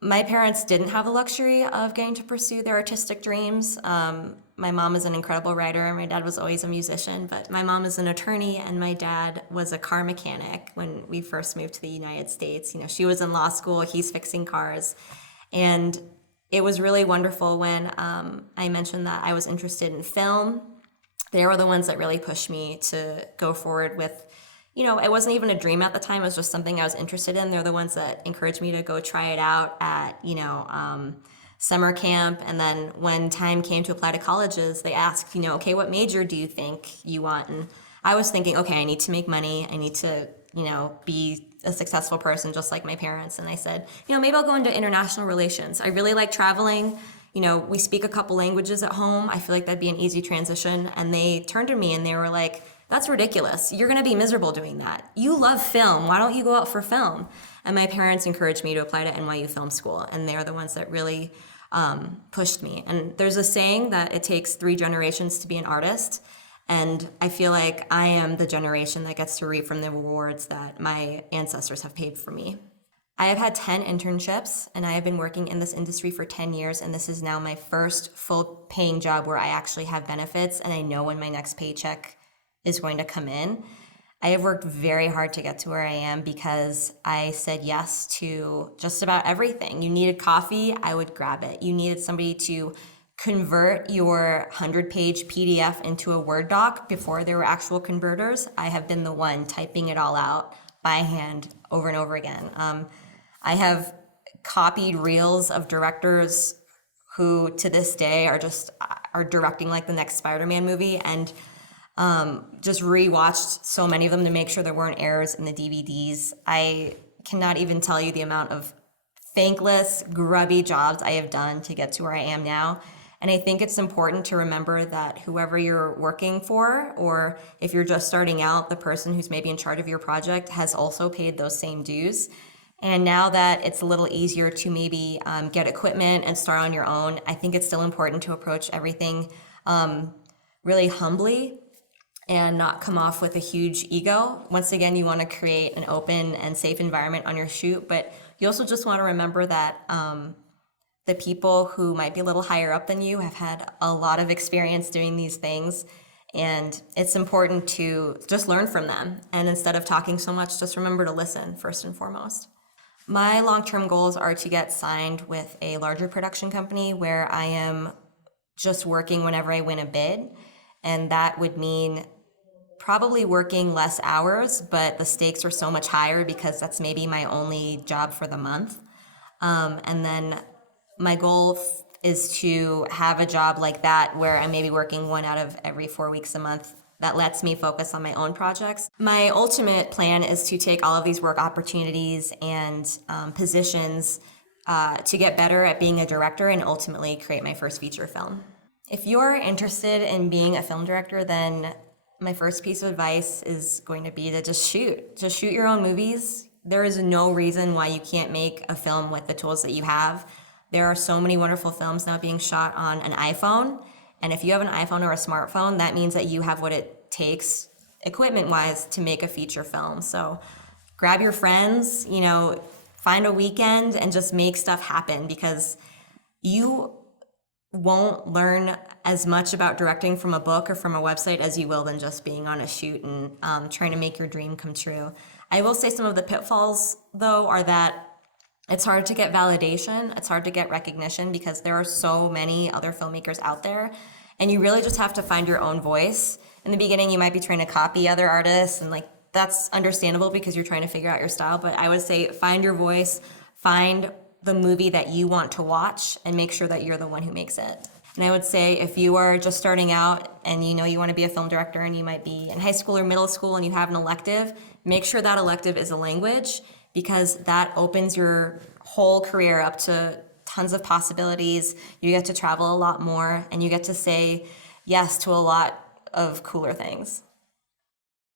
My parents didn't have the luxury of getting to pursue their artistic dreams. My mom is an incredible writer. My dad was always a musician, but my mom is an attorney, and my dad was a car mechanic when we first moved to the United States. You know, she was in law school, he's fixing cars. And it was really wonderful when I mentioned that I was interested in film. They were the ones that really pushed me to go forward with, it wasn't even a dream at the time. It was just something I was interested in. They're the ones that encouraged me to go try it out at, summer camp. And then when time came to apply to colleges, they asked, okay, what major do you think you want? And I was thinking, okay, I need to make money. I need to, be a successful person just like my parents. And I said, maybe I'll go into international relations. I really like traveling. We speak a couple languages at home. I feel like that'd be an easy transition. And they turned to me and they were like, that's ridiculous. You're going to be miserable doing that. You love film. Why don't you go out for film? And my parents encouraged me to apply to NYU Film School. And they're the ones that really pushed me. And there's a saying that it takes 3 generations to be an artist. And I feel like I am the generation that gets to reap from the rewards that my ancestors have paved for me. I have had 10 internships, and I have been working in this industry for 10 years, and this is now my first full paying job where I actually have benefits and I know when my next paycheck is going to come in. I have worked very hard to get to where I am because I said yes to just about everything. You needed coffee, I would grab it. You needed somebody to convert your 100-page PDF into a Word doc before there were actual converters. I have been the one typing it all out by hand over and over again. I have copied reels of directors who to this day are directing like the next Spider-Man movie, and just rewatched so many of them to make sure there weren't errors in the DVDs. I cannot even tell you the amount of thankless, grubby jobs I have done to get to where I am now. And I think it's important to remember that whoever you're working for, or if you're just starting out, the person who's maybe in charge of your project has also paid those same dues. And now that it's a little easier to maybe get equipment and start on your own, I think it's still important to approach everything really humbly and not come off with a huge ego. Once again, you want to create an open and safe environment on your shoot, but you also just want to remember that the people who might be a little higher up than you have had a lot of experience doing these things, and it's important to just learn from them. And instead of talking so much, just remember to listen first and foremost. My long-term goals are to get signed with a larger production company where I am just working whenever I win a bid, and that would mean probably working less hours, but the stakes are so much higher because that's maybe my only job for the month. And then my goal is to have a job like that where I'm maybe working 1 out of every 4 weeks a month that lets me focus on my own projects. My ultimate plan is to take all of these work opportunities and positions to get better at being a director and ultimately create my first feature film. If you're interested in being a film director, then my first piece of advice is going to be to just shoot. Just shoot your own movies. There is no reason why you can't make a film with the tools that you have. There are so many wonderful films now being shot on an iPhone. And if you have an iPhone or a smartphone, that means that you have what it takes equipment-wise to make a feature film. So grab your friends, find a weekend and just make stuff happen, because you won't learn as much about directing from a book or from a website as you will than just being on a shoot and trying to make your dream come true. I will say some of the pitfalls, though, are that it's hard to get validation, it's hard to get recognition because there are so many other filmmakers out there, and you really just have to find your own voice. In the beginning, you might be trying to copy other artists, and that's understandable because you're trying to figure out your style, but I would say find your voice, find the movie that you want to watch, and make sure that you're the one who makes it. And I would say if you are just starting out and you want to be a film director and you might be in high school or middle school and you have an elective, make sure that elective is a language, because that opens your whole career up to tons of possibilities. You get to travel a lot more and you get to say yes to a lot of cooler things.